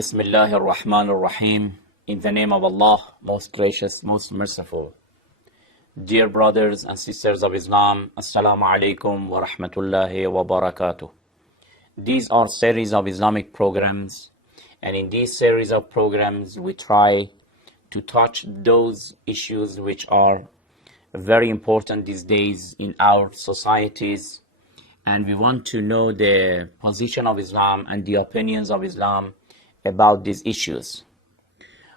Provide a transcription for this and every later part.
Bismillah ar-Rahman ar-Rahim. In the name of Allah, most gracious, most merciful. Dear brothers and sisters of Islam, Assalamu alaikum wa rahmatullahi wa barakatuh. These are series of Islamic programs, and in these series of programs we try to touch those issues which are very important these days in our societies, and we want to know the position of Islam and the opinions of Islam about these issues.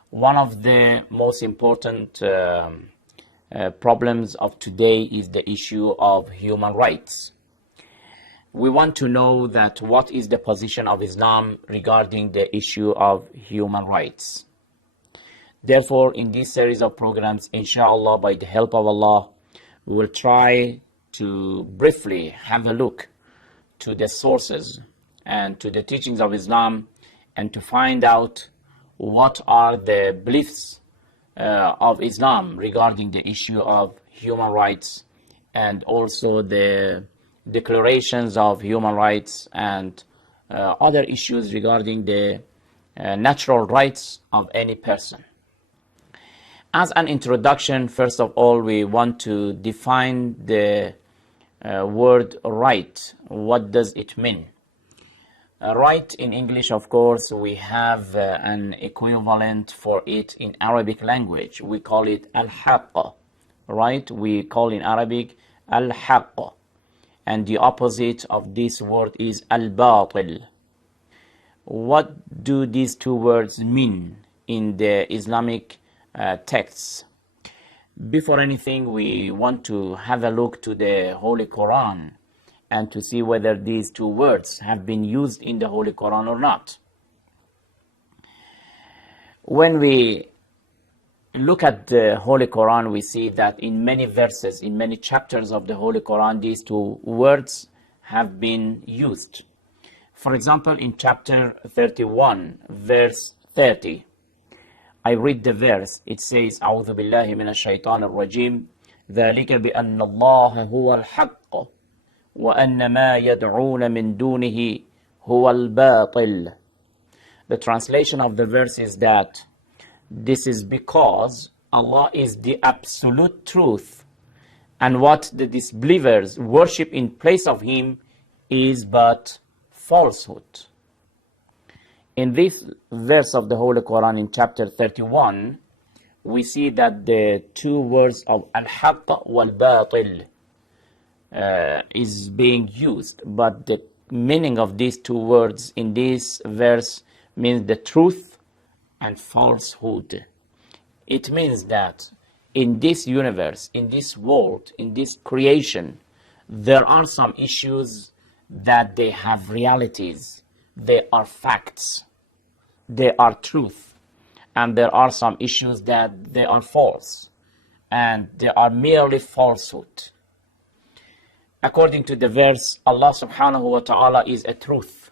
One of the most important problems of today is the issue of human rights. We want to know that what is the position of Islam regarding the issue of human rights. Therefore, in this series of programs, inshallah, by the help of Allah, we will try to briefly have a look to the sources and to the teachings of Islam, and to find out what are the beliefs of Islam regarding the issue of human rights, and also the declarations of human rights and other issues regarding the natural rights of any person. As an introduction, first of all, we want to define the word right. What does it mean? Right in English, of course, we have an equivalent for it in Arabic language. We call it al-haqq, right? We call in Arabic al-haqq. And the opposite of this word is al-batil. What do these two words mean in the Islamic texts? Before anything, we want to have a look to the Holy Quran and to see whether these two words have been used in the Holy Quran or not. When we look at the Holy Quran, we see that in many verses, in many chapters of the Holy Quran, these two words have been used. For example, in chapter 31, verse 30, I read the verse. It says, أعوذ بالله من الشيطان الرجيم ذلك بأن الله هو الحق وأن ما يدعون من دونه هو الباطل. The translation of the verse is that this is because Allah is the absolute truth, and what the disbelievers worship in place of Him is but falsehood. In this verse of the Holy Quran in chapter 31, we see that the two words of al-haqq wal-batil is being used, but the meaning of these two words in this verse means the truth and falsehood. It means that in this universe, in this world, in this creation, there are some issues that they have realities, they are facts, they are truth, and there are some issues that they are false, and they are merely falsehood. According to the verse, Allah subhanahu wa ta'ala is a truth,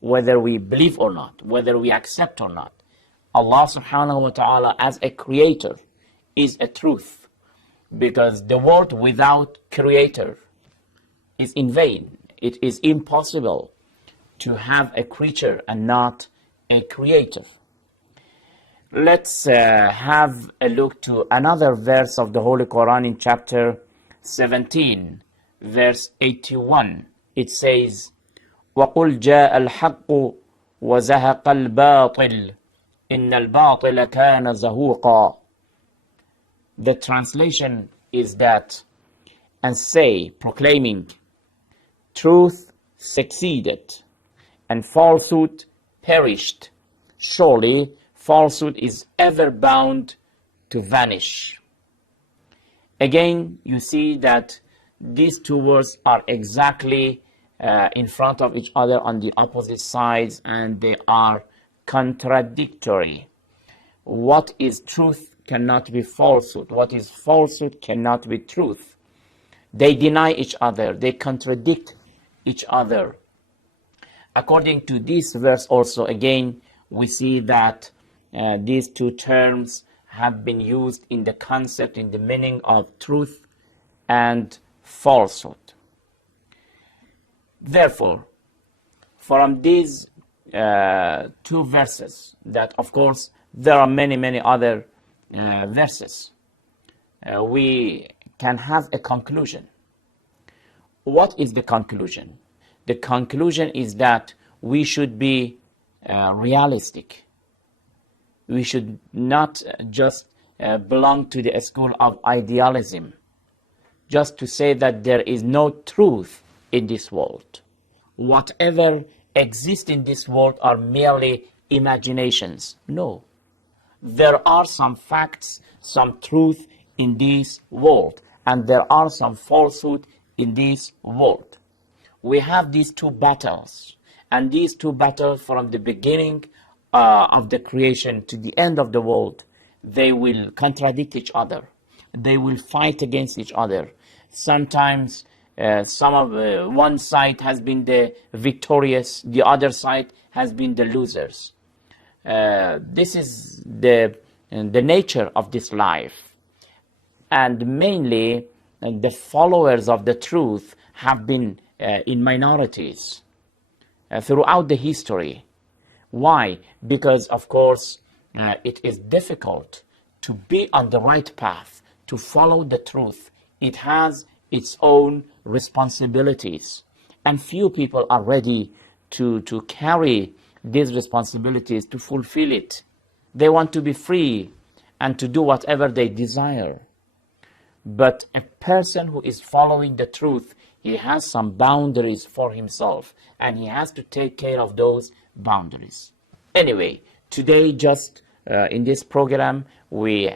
whether we believe or not, whether we accept or not. Allah subhanahu wa ta'ala as a creator is a truth, because the world without creator is in vain. It is impossible to have a creature and not a creator. Let's have a look to another verse of the Holy Quran in chapter 17. Verse 81, it says, وَقُلْ جَاءَ الْحَقُّ وَزَهَقَ الْبَاطِلِ إِنَّ الْبَاطِلَ كَانَ زَهُوقًا. The translation is that, and say, proclaiming, truth succeeded, and falsehood perished. Surely, falsehood is ever bound to vanish. Again, you see that these two words are exactly in front of each other on the opposite sides, and they are contradictory. What is truth cannot be falsehood. What is falsehood cannot be truth. They deny each other. They contradict each other. According to this verse also, again, we see that these two terms have been used in the concept, in the meaning of truth and falsehood. Therefore, from these two verses that, of course, there are many other verses. We can have a conclusion. What is the conclusion? The conclusion is that we should be realistic. We should not just belong to the school of idealism, just to say that there is no truth in this world. Whatever exists in this world are merely imaginations. No. There are some facts, some truth in this world, and there are some falsehood in this world. We have these two battles, and these two battles from the beginning of the creation to the end of the world, they will contradict each other. They will fight against each other. Sometimes one side has been the victorious, the other side has been the losers. This is the nature of this life. And mainly, the followers of the truth have been in minorities throughout the history. Why? Because, of course, it is difficult to be on the right path, to follow the truth. It has its own responsibilities, and few people are ready to carry these responsibilities, to fulfill it. They want to be free and to do whatever they desire. But a person who is following the truth, he has some boundaries for himself, and he has to take care of those boundaries. Anyway, today, just in this program, we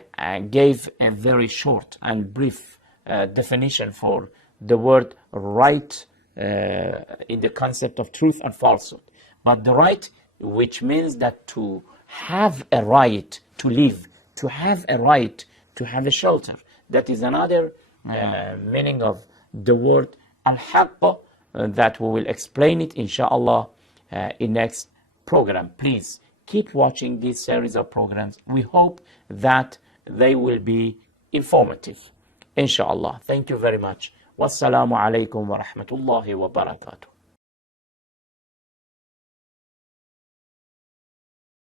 gave a very short and brief definition for the word right in the concept of truth and falsehood. But the right, which means that to have a right to live, to have a right to have a shelter. That is another meaning of the word al-haqq that we will explain it, inshallah, in next program. Please keep watching this series of programs. We hope that they will be informative, inshallah. Thank you very much. Wassalamu alaikum wa rahmatullahi wa barakatuh.